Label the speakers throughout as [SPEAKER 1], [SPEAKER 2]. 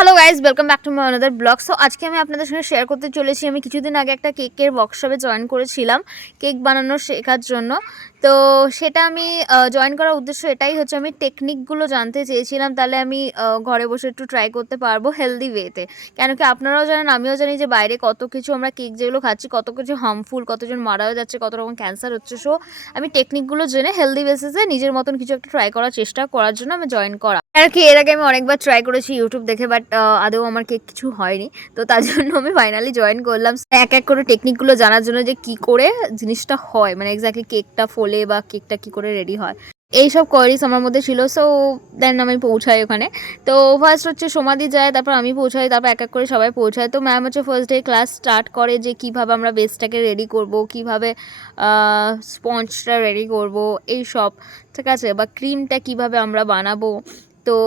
[SPEAKER 1] Hello guys welcome back to my another blog so আজকে আমি আপনাদের সঙ্গে শেয়ার করতে চলেছি। আমি কিছুদিন আগে একটা কেকের ওয়ার্কশপে জয়েন করেছিলাম, কেক বানানো শেখার জন্য। তো, সেটা আমি জয়েন করার উদ্দেশ্য এটাই হচ্ছে, আমি টেকনিকগুলো জানতে চেয়েছিলাম। তাহলে আমি ঘরে বসে একটু ট্রাই করতে পারব হেলদি ওয়েতে কেন কি আপনারাও জানেন, আমিও জানি যে বাইরে কত কিছু আমরা কেক যেগুলো খাচ্ছি, কত কিছু হার্মফুল কতজন মারাও যাচ্ছে, কত রকম ক্যান্সার হচ্ছে। সো আমি টেকনিকগুলো জেনে হেলদি বেসিসে নিজের মতন কিছু একটা ট্রাই করার চেষ্টা করার জন্য আমি জয়েন করা। আর কি, এর আগে আমি অনেকবার ট্রাই করেছি ইউটিউব দেখে বাট আদৌ আমার কেক কিছু হয়নি। তো তার জন্য আমি ফাইনালি জয়েন করলাম। এক এক করে টেকনিকগুলো জানার জন্য যে কি করে জিনিসটা হয় মানে এক্স্যাক্টলি কেকটা ফোলে বা কেকটা কি করে রেডি হয়, এইসব কোয়ারিজ আমার মধ্যে ছিল। সো দেন আমি পৌঁছাই ওখানে। তো ফার্স্ট হচ্ছে সমাধি যায়, তারপর আমি পৌঁছাই, তারপর এক এক করে সবাই পৌঁছায়। তো ম্যাম হচ্ছে ফার্স্ট ডে ক্লাস স্টার্ট করে যে কীভাবে আমরা বেসটাকে রেডি করব, কীভাবে স্পঞ্জটা রেডি করব এই সব ঠিক আছে? বা ক্রিমটা কীভাবে আমরা বানাবো? তো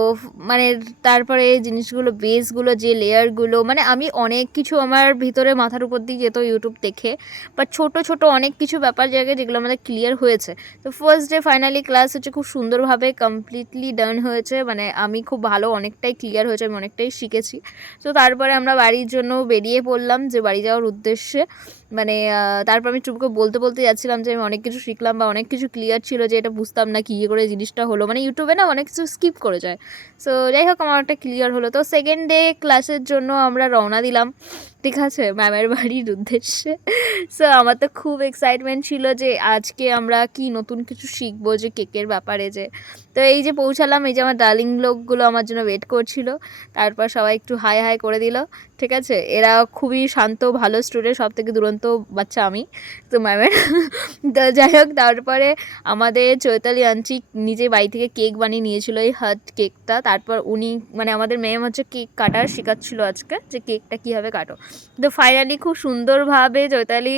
[SPEAKER 1] মানে তারপরে এই জিনিসগুলো বেসগুলো যে লেয়ারগুলো মানে আমি অনেক কিছু আমার ভিতরে মাথার উপর দিয়ে যেত ইউটিউব দেখে বাট ছোট ছোট অনেক কিছু ব্যাপার জায়গায় যেগুলো আমাদের ক্লিয়ার হয়েছে। তো ফার্স্ট ডে ফাইনালি ক্লাস হচ্ছে খুব সুন্দরভাবে কমপ্লিটলি ডান হয়েছে মানে আমি খুব ভালো অনেকটাই ক্লিয়ার হয়েছে, আমি অনেকটাই শিখেছি। তো তারপরে আমরা বাড়ির জন্য বেরিয়ে পড়লাম যে বাড়ি যাওয়ার উদ্দেশ্যে মানে তারপর আমি চুপ করে বলতে বলতে যাচ্ছিলাম যে আমি অনেক কিছু শিখলাম বা অনেক কিছু ক্লিয়ার ছিল যে এটা বুঝতাম না কী করে জিনিসটা হলো। মানে ইউটিউবে না অনেক কিছু স্কিপ করে যায়। সো যাই হোক, আমার একটা ক্লিয়ার হলো। তো সেকেন্ড ডে ক্লাসের জন্য আমরা রওনা দিলাম। ঠিক আছে ম্যামের বাড়ির উদ্দেশ্যে। সো আমার তো খুব এক্সাইটমেন্ট ছিল যে আজকে আমরা কি নতুন কিছু শিখব যে কেকের ব্যাপারে যে। তো এই যে পৌঁছালাম, এই যে আমার ডার্লিং লোকগুলো আমার জন্য ওয়েট করছিল। তারপর সবাই একটু হাই হাই করে দিল, ঠিক আছে? এরা খুবই শান্ত, ভালো স্টুডেন্ট সব থেকে দুরন্ত বাচ্চা আমি। তো ম্যামের তো যাই হোক, তারপরে আমাদের চৈতালি আঞ্চি নিজে বাড়ি থেকে কেক বানিয়ে নিয়েছিল এই হার্ট কেকটা তারপর উনি মানে আমাদের মেয়ে হচ্ছে কেক কাটার শেখাচ্ছিল আজকে যে কেকটা কীভাবে কাটো। তো ফাইনালি খুব সুন্দরভাবে চৈতালি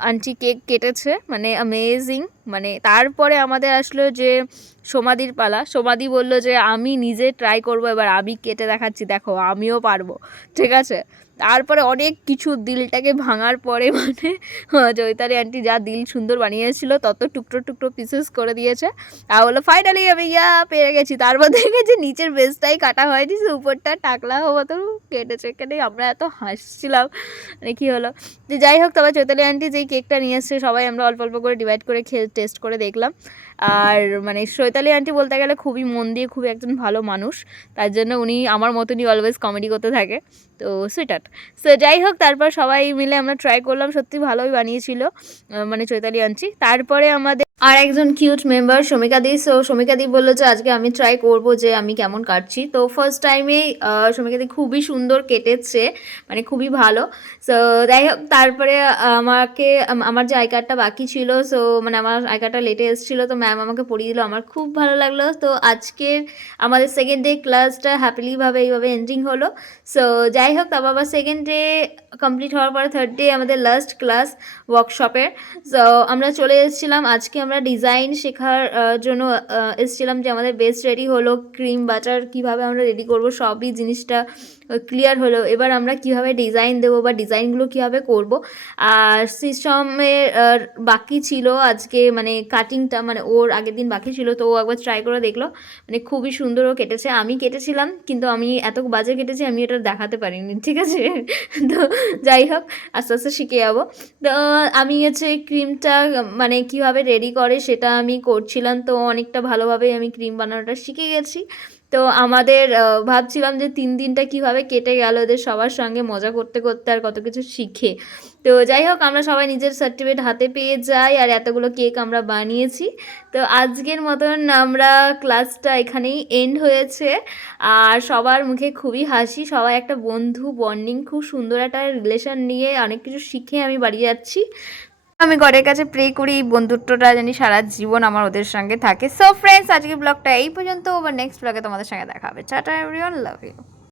[SPEAKER 1] আন্টি কেক কেটেছে মানে অ্যামেজিং মানে তারপরে আমাদের আসলো যে সমাধির পালা। সমাধি বলল যে, আমি নিজে ট্রাই করব, এবার আমি কেটে দেখাচ্ছি, দেখো, আমিও পারব। ঠিক আছে? তারপরে অনেক কিছু দিলটাকে ভাঙার পরে মানে চৈতালি আন্টি যা দিল সুন্দর বানিয়েছিল, তত টুকরো টুকরো পিসেস করে দিয়েছে। আর বলল ফাইনালি আমি ইয়া পেরে গেছি। তারপর দেখেছি নিচের বেসটাই কাটা হয়নি উপরটা টাকলা মতো কেটেছে। এখানে আমরা এত হাসছিলাম। মানে কী হলো? যে যাই হোক, তবে চৈতালি আন্টি যেই কেকটা নিয়ে এসছে, সবাই আমরা অল্প অল্প করে ডিভাইড করে খেয়ে টেস্ট করে দেখলাম। আর মানে শৈতালি আন্টি বলতে গেলে খুবই মন দিয়ে খুবই একজন ভালো মানুষ। তার জন্য উনি আমার মতনই অলওয়েজ কমেডি করতে থাকে। তো সুইটার্ট সো যাই হোক, তারপর সবাই মিলে আমরা ট্রাই করলাম। সত্যি ভালোই বানিয়েছিল মানে চৈতালি আনছি তারপরে আমাদের আর একজন কিউট মেম্বার দি। সো দি বলল যে, আজকে আমি ট্রাই করব যে, আমি কেমন কাটছি। তো ফার্স্ট টাইমে দি খুবই সুন্দর কেটেছে মানে খুবই ভালো। সো যাই হোক, তারপরে আমাকে আমার যে আই কার্ডটা বাকি ছিল সো মানে আমার আই কার্ডটা লেটে এসেছিল, তো ম্যাম আমাকে পড়িয়ে দিল। আমার খুব ভালো লাগল। তো আজকের আমাদের সেকেন্ড ডে ক্লাসটা হ্যাপিলিভাবে এইভাবে এন্ডিং হলো। সো যাই হোক, তারপর আবার সেকেন্ড ডে কমপ্লিট হওয়ার পরে থার্ড ডে আমাদের লাস্ট ক্লাস ওয়ার্কশপের সো আমরা চলে এসেছিলাম। আজকে আমরা ডিজাইন শেখার জন্য এসেছিলাম যে আমাদের বেস্ট রেডি হলো ক্রিম বাটার কীভাবে আমরা রেডি করব, সবই জিনিসটা ক্লিয়ার হলো। এবার আমরা কীভাবে ডিজাইন দেবো বা ডিজাইনগুলো কীভাবে করব। আর সিস্টেমের বাকি ছিল আজকে মানে কাটিংটা মানে ওর আগের দিন বাকি ছিল, তো ও একবার ট্রাই করে দেখল। মানে খুবই সুন্দর ও কেটেছে। আমি কেটেছিলাম, কিন্তু আমি এত বাজে কেটেছি, আমি এটা দেখাতে পারিনি, ঠিক আছে? তো যাই হোক, আস্তে আস্তে শিখে যাব। তো আমি হচ্ছে ক্রিমটা মানে কীভাবে রেডি করে সেটা আমি করছিলাম, তো অনেকটা ভালোভাবেই আমি ক্রিম বানানোটা শিখে গেছি। তো আমাদের ভাবছিলাম যে তিন দিনটা কীভাবে কেটে গেল ওদের সবার সঙ্গে মজা করতে করতে আর কত কিছু শিখে। তো যাই হোক, আমরা সবাই নিজের সার্টিফিকেট হাতে পেয়ে যাই আর এতগুলো কেক আমরা বানিয়েছি। তো আজকের মতন আমরা ক্লাসটা এখানেই এন্ড হয়েছে। আর সবার মুখে খুবই হাসি, সবাই একটা বন্ধু বন্ডিং খুব সুন্দর একটা রিলেশন নিয়ে অনেক কিছু শিখে আমি বাড়ি যাচ্ছি। আমি ঘরের কাছে প্রে করি, এই বন্ধুত্বটা জানি সারা জীবন আমার ওদের সঙ্গে থাকে। সো ফ্রেন্ডস আজকে ব্লগটা এই পর্যন্ত। আবার নেক্সট ব্লগে তোমাদের সঙ্গে দেখা হবে। Tata everyone love you